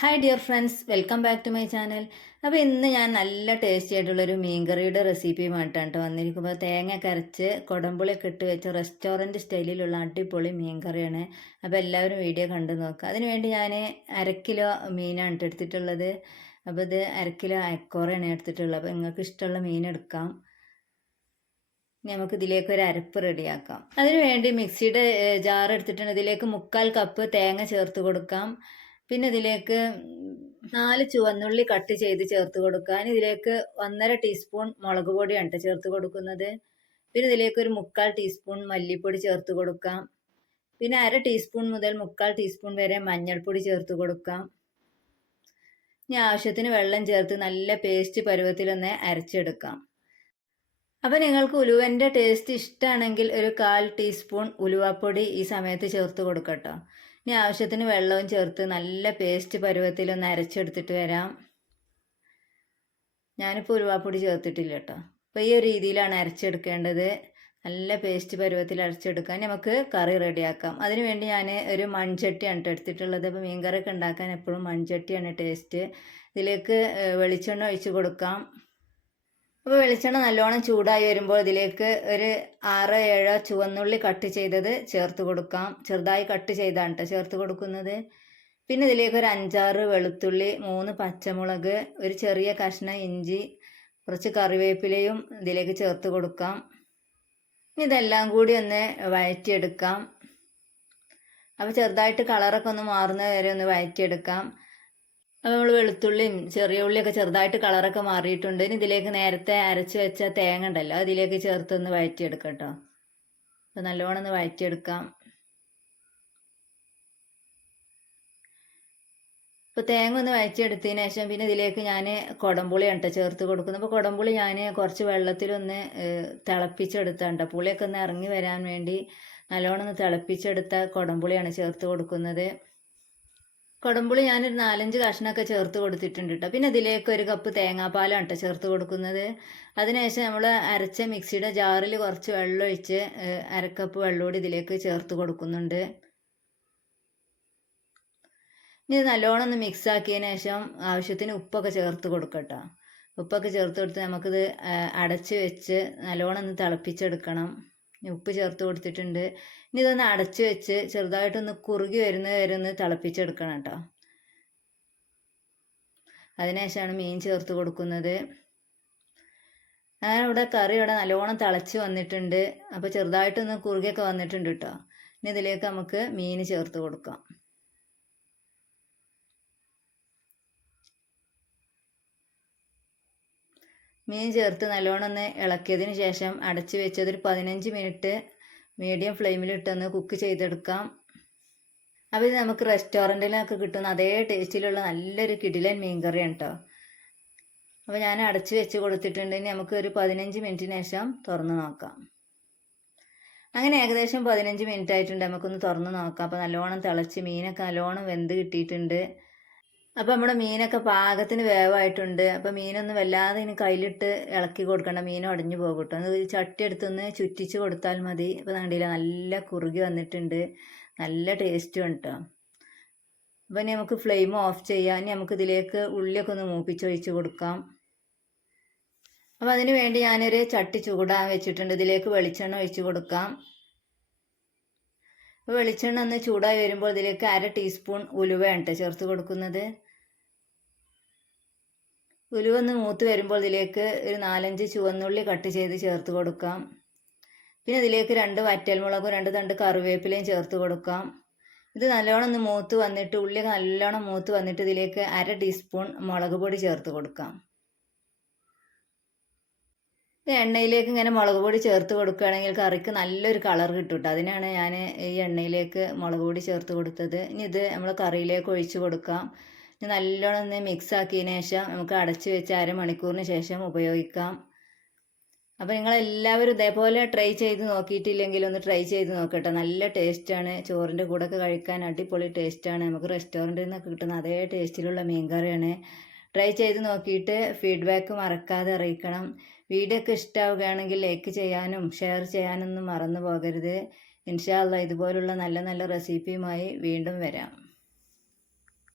Hi dear friends welcome back to my channel അപ്പോൾ ഇന്ന് ഞാൻ നല്ല ടേസ്റ്റി ആയിട്ടുള്ളൊരു മീൻകറിയുടെ റെസിപ്പിയുമായിട്ടാണ് കേട്ടോ വന്നിരിക്കുമ്പോൾ തേങ്ങ കരച്ച് കുടമ്പുളിയൊക്കെ ഇട്ട് വെച്ച റെസ്റ്റോറന്റ് സ്റ്റൈലിലുള്ള അടിപൊളി മീൻകറിയാണ്. അപ്പോൾ എല്ലാവരും വീഡിയോ കണ്ടു നോക്കുക അതിനുവേണ്ടി ഞാൻ അരക്കിലോ കിലോ മീനാണ് എടുത്തിട്ടുള്ളത്. അപ്പോൾ ഇത് അരക്കിലോ കിലോ അയക്കോറയാണ് എടുത്തിട്ടുള്ളത്. അപ്പോൾ നിങ്ങൾക്ക് ഇഷ്ടമുള്ള മീൻ എടുക്കാം. നമുക്ക് ഇതിലേക്ക് ഒരു അരപ്പ് റെഡിയാക്കാം അതിനുവേണ്ടി മിക്സിയുടെ ജാർ എടുത്തിട്ടുണ്ട്. ഇതിലേക്ക് മുക്കാൽ കപ്പ് തേങ്ങ ചേർത്ത് കൊടുക്കാം. പിന്നെ ഇതിലേക്ക് നാല് ചുവന്നുള്ളി കട്ട് ചെയ്ത് ചേർത്ത് കൊടുക്കാൻ ഇതിലേക്ക് ഒന്നര ടീസ്പൂൺ മുളക് പൊടിയാണ് കേട്ടോ ചേർത്ത് കൊടുക്കുന്നത്. പിന്നെ ഇതിലേക്ക് ഒരു മുക്കാൽ ടീസ്പൂൺ മല്ലിപ്പൊടി ചേർത്ത് കൊടുക്കാം. പിന്നെ അര ടീസ്പൂൺ മുതൽ മുക്കാൽ ടീസ്പൂൺ വരെ മഞ്ഞൾപ്പൊടി ചേർത്ത് കൊടുക്കാം. ഇനി ആവശ്യത്തിന് വെള്ളം ചേർത്ത് നല്ല പേസ്റ്റ് പരുവത്തിലൊന്ന് അരച്ചെടുക്കാം. അപ്പോൾ നിങ്ങൾക്ക് ഉലുവന്റെ ടേസ്റ്റ് ഇഷ്ടമാണെങ്കിൽ ഒരു കാൽ ടീസ്പൂൺ ഉലുവപ്പൊടി ഈ സമയത്ത് ചേർത്ത് കൊടുക്കട്ടോ. ഇനി ആവശ്യത്തിന് വെള്ളവും ചേർത്ത് നല്ല പേസ്റ്റ് പരുവത്തിൽ ഒന്ന് അരച്ചെടുത്തിട്ട് വരാം. ഞാനിപ്പോൾ ഉലുവാപ്പൊടി ചേർത്തിട്ടില്ല കേട്ടോ അപ്പോൾ ഈ ഒരു രീതിയിലാണ് അരച്ചെടുക്കേണ്ടത്. നല്ല പേസ്റ്റ് പരുവത്തിൽ അരച്ചെടുക്കാൻ നമുക്ക് കറി റെഡിയാക്കാം. അതിനുവേണ്ടി ഞാൻ ഒരു മൺചട്ടിയാണ് എടുത്തിട്ടുള്ളത്. അപ്പോൾ മീൻകറിയൊക്കെ ഉണ്ടാക്കാൻ എപ്പോഴും മൺചട്ടിയാണ് ടേസ്റ്റ് ഇതിലേക്ക് വെളിച്ചെണ്ണ ഒഴിച്ച് കൊടുക്കാം. അപ്പോൾ വെളിച്ചെണ്ണ നല്ലോണം ചൂടായി വരുമ്പോൾ ഇതിലേക്ക് ഒരു ആറ് ഏഴോ ചുവന്നുള്ളി കട്ട് ചെയ്തത് ചേർത്ത് കൊടുക്കാം. ചെറുതായി കട്ട് ചെയ്താണ് ചേർത്ത് കൊടുക്കുന്നത്. പിന്നെ ഇതിലേക്ക് ഒരു അഞ്ചാറ് വെളുത്തുള്ളി മൂന്ന് പച്ചമുളക് ഒരു ചെറിയ കഷ്ണം ഇഞ്ചി കുറച്ച് കറിവേപ്പിലയും ഇതിലേക്ക് ചേർത്ത് കൊടുക്കാം. ഇതെല്ലാം കൂടി ഒന്ന് വഴറ്റിയെടുക്കാം. അപ്പോൾ ചെറുതായിട്ട് കളറൊക്കെ ഒന്ന് മാറുന്നത് വരെ ഒന്ന് വഴറ്റിയെടുക്കാം. അപ്പോൾ നമ്മൾ വെളുത്തുള്ളിയും ചെറിയ ഉള്ളിയൊക്കെ ചെറുതായിട്ട് കളറൊക്കെ മാറിയിട്ടുണ്ട്. ഇനി ഇതിലേക്ക് നേരത്തെ അരച്ച് വെച്ച തേങ്ങ ഉണ്ടല്ലോ അതിലേക്ക് ചേർത്തൊന്ന് വഴറ്റിയെടുക്കാം കേട്ടോ അപ്പോൾ നല്ലോണം ഒന്ന് വഴറ്റിയെടുക്കാം. ഇപ്പൊ തേങ്ങ ഒന്ന് വഴറ്റിയെടുത്തതിന് ശേഷം പിന്നെ ഇതിലേക്ക് ഞാൻ കുടംപുളിയാണ് കേട്ടോ ചേർത്ത് കൊടുക്കുന്നത്. അപ്പോൾ കുടംപുളി ഞാൻ കുറച്ച് വെള്ളത്തിലൊന്ന് തിളപ്പിച്ചെടുത്തണ്ട പുളിയൊക്കെ ഒന്ന് ഇറങ്ങി വരാൻ വേണ്ടി നല്ലോണം ഒന്ന് തിളപ്പിച്ചെടുത്ത കുടംപുളിയാണ് ചേർത്ത് കൊടുക്കുന്നത്. കൊടമ്പുളി ഞാനൊരു നാലഞ്ച് കഷ്ണമൊക്കെ ചേർത്ത് കൊടുത്തിട്ടുണ്ട് കേട്ടോ പിന്നെ അതിലേക്ക് ഒരു കപ്പ് തേങ്ങാപ്പാലാണ് കേട്ടോ ചേർത്ത് കൊടുക്കുന്നത്. അതിനുശേഷം നമ്മൾ അരച്ച മിക്സിയുടെ ജാറിൽ കുറച്ച് വെള്ളം ഒഴിച്ച് അരക്കപ്പ് വെള്ളമൂടി ഇതിലേക്ക് ചേർത്ത് കൊടുക്കുന്നുണ്ട്. ഇനി ഇത് നല്ലോണം ഒന്ന് മിക്സ് ആക്കിയതിന് ശേഷം ആവശ്യത്തിന് ഉപ്പൊക്കെ ചേർത്ത് കൊടുക്കട്ടോ ഉപ്പൊക്കെ ചേർത്ത് കൊടുത്ത് നമുക്കിത് അടച്ച് വെച്ച് നല്ലോണം ഒന്ന് തിളപ്പിച്ചെടുക്കണം. ഉപ്പ് ചേർത്ത് കൊടുത്തിട്ടുണ്ട്. ഇനി ഇതൊന്ന് അടച്ച് വെച്ച് ചെറുതായിട്ടൊന്ന് കുറുകി വരുന്ന വരെ ഒന്ന് തിളപ്പിച്ചെടുക്കണം കേട്ടോ. അതിനുശേഷമാണ് മീൻ ചേർത്ത് കൊടുക്കുന്നത്. അങ്ങനെ ഇവിടെ കറി ഇവിടെ നല്ലോണം തിളച്ച് വന്നിട്ടുണ്ട്. അപ്പോൾ ചെറുതായിട്ടൊന്ന് കുറുകിയൊക്കെ വന്നിട്ടുണ്ട് കേട്ടോ. ഇനി ഇതിലേക്ക് നമുക്ക് മീൻ ചേർത്ത് കൊടുക്കാം. മീൻ ചേർത്ത് നല്ലോണം ഒന്ന് ഇളക്കിയതിന് ശേഷം അടച്ചു വെച്ചത് ഒരു പതിനഞ്ച് മിനിറ്റ് മീഡിയം ഫ്ലെയിമിലിട്ടൊന്ന് കുക്ക് ചെയ്തെടുക്കാം. അപ്പോൾ ഇത് നമുക്ക് റെസ്റ്റോറന്റിലൊക്കെ കിട്ടുന്ന അതേ ടേസ്റ്റിലുള്ള നല്ലൊരു കിടിലൻ മീൻ കറിയാണ് കേട്ടോ അപ്പോൾ ഞാൻ അടച്ചു വെച്ച് കൊടുത്തിട്ടുണ്ടെങ്കിൽ നമുക്ക് ഒരു പതിനഞ്ച് മിനിറ്റിന് ശേഷം തുറന്ന് നോക്കാം. അങ്ങനെ ഏകദേശം പതിനഞ്ച് മിനിറ്റ് ആയിട്ടുണ്ട് നമുക്കൊന്ന് തുറന്ന് നോക്കാം. അപ്പോൾ നല്ലോണം തിളച്ച് മീനൊക്കെ നല്ലോണം വെന്ത് കിട്ടിയിട്ടുണ്ട്. അപ്പോൾ നമ്മുടെ മീനൊക്കെ പാകത്തിന് വേവായിട്ടുണ്ട്. അപ്പോൾ മീനൊന്നും വല്ലാതെ ഇനി കയ്യിലിട്ട് ഇളക്കി കൊടുക്കണ്ട. മീൻ ഉടഞ്ഞു പോകും കേട്ടോ അത് ചട്ടി എടുത്തൊന്ന് ചുറ്റിച്ച് കൊടുത്താൽ മതി. അപ്പോൾ കണ്ടില്ല നല്ല കുറുകി വന്നിട്ടുണ്ട്. നല്ല ടേസ്റ്റും കേട്ടോ അപ്പോൾ ഇനി നമുക്ക് ഫ്ലെയിം ഓഫ് ചെയ്യാം. ഇനി നമുക്ക് ഇതിലേക്ക് ഉള്ളിയൊക്കെ ഒന്ന് മൂപ്പിച്ചൊഴിച്ച് കൊടുക്കാം. അപ്പോൾ അതിനു വേണ്ടി ഞാനൊരു ചട്ടി ചൂടാൻ വെച്ചിട്ടുണ്ട്. ഇതിലേക്ക് വെളിച്ചെണ്ണ ഒഴിച്ച് കൊടുക്കാം. വെളിച്ചെണ്ണ ഒന്ന് ചൂടായി വരുമ്പോൾ ഇതിലേക്ക് അര ടീസ്പൂൺ ഉലുവയാണ് ചേർത്ത് കൊടുക്കുന്നത്. ഉലുവ ഒന്ന് മൂത്ത് വരുമ്പോൾ ഇതിലേക്ക് ഒരു നാലഞ്ച് ചുവന്നുള്ളി കട്ട് ചെയ്ത് ചേർത്ത് കൊടുക്കാം. പിന്നെ ഇതിലേക്ക് രണ്ട് വറ്റൽമുളകും രണ്ട് തണ്ട് കറിവേപ്പിലയും ചേർത്ത് കൊടുക്കാം. ഇത് നല്ലോണം ഒന്ന് മൂത്ത് വന്നിട്ട് ഉള്ളി നല്ലോണം മൂത്ത് വന്നിട്ട് ഇതിലേക്ക് അര ടീസ്പൂൺ മുളക് പൊടി ചേർത്ത് കൊടുക്കാം. എണ്ണയിലേക്ക് ഇങ്ങനെ മുളക് പൊടി ചേർത്ത് കൊടുക്കുകയാണെങ്കിൽ കറിക്ക് നല്ലൊരു കളർ കിട്ടും കേട്ടോ അതിനാണ് ഞാൻ ഈ എണ്ണയിലേക്ക് മുളക് പൊടി ചേർത്ത് കൊടുത്തത്. ഇനി ഇത് നമ്മൾ കറിയിലേക്ക് ഒഴിച്ച് കൊടുക്കാം. ഇനി നല്ലോണം ഒന്ന് മിക്സ് ആക്കിയതിന് ശേഷം നമുക്ക് അടച്ച് വെച്ച് അരമണിക്കൂറിന് ശേഷം ഉപയോഗിക്കാം. അപ്പോൾ നിങ്ങളെല്ലാവരും ഇതേപോലെ ട്രൈ ചെയ്ത് നോക്കിയിട്ടില്ലെങ്കിൽ ഒന്ന് ട്രൈ ചെയ്ത് നോക്കട്ടെ. നല്ല ടേസ്റ്റാണ് ചോറിന്റെ കൂടെ ഒക്കെ കഴിക്കാൻ അടിപൊളി ടേസ്റ്റാണ് നമുക്ക് റെസ്റ്റോറന്റിൽ നിന്നൊക്കെ കിട്ടുന്ന അതേ ടേസ്റ്റിലുള്ള മീൻ കറിയാണ് ട്രൈ ചെയ്ത് നോക്കിയിട്ട് ഫീഡ്ബാക്ക് മറക്കാതെ അറിയിക്കണം. വീഡിയോ ഒക്കെ ഇഷ്ടമാവുകയാണെങ്കിൽ ലൈക്ക് ചെയ്യാനും ഷെയർ ചെയ്യാനൊന്നും മറന്നു പോകരുത് ഇൻഷാല്ല ഇതുപോലുള്ള നല്ല നല്ല റെസിപ്പിയുമായി വീണ്ടും വരാം.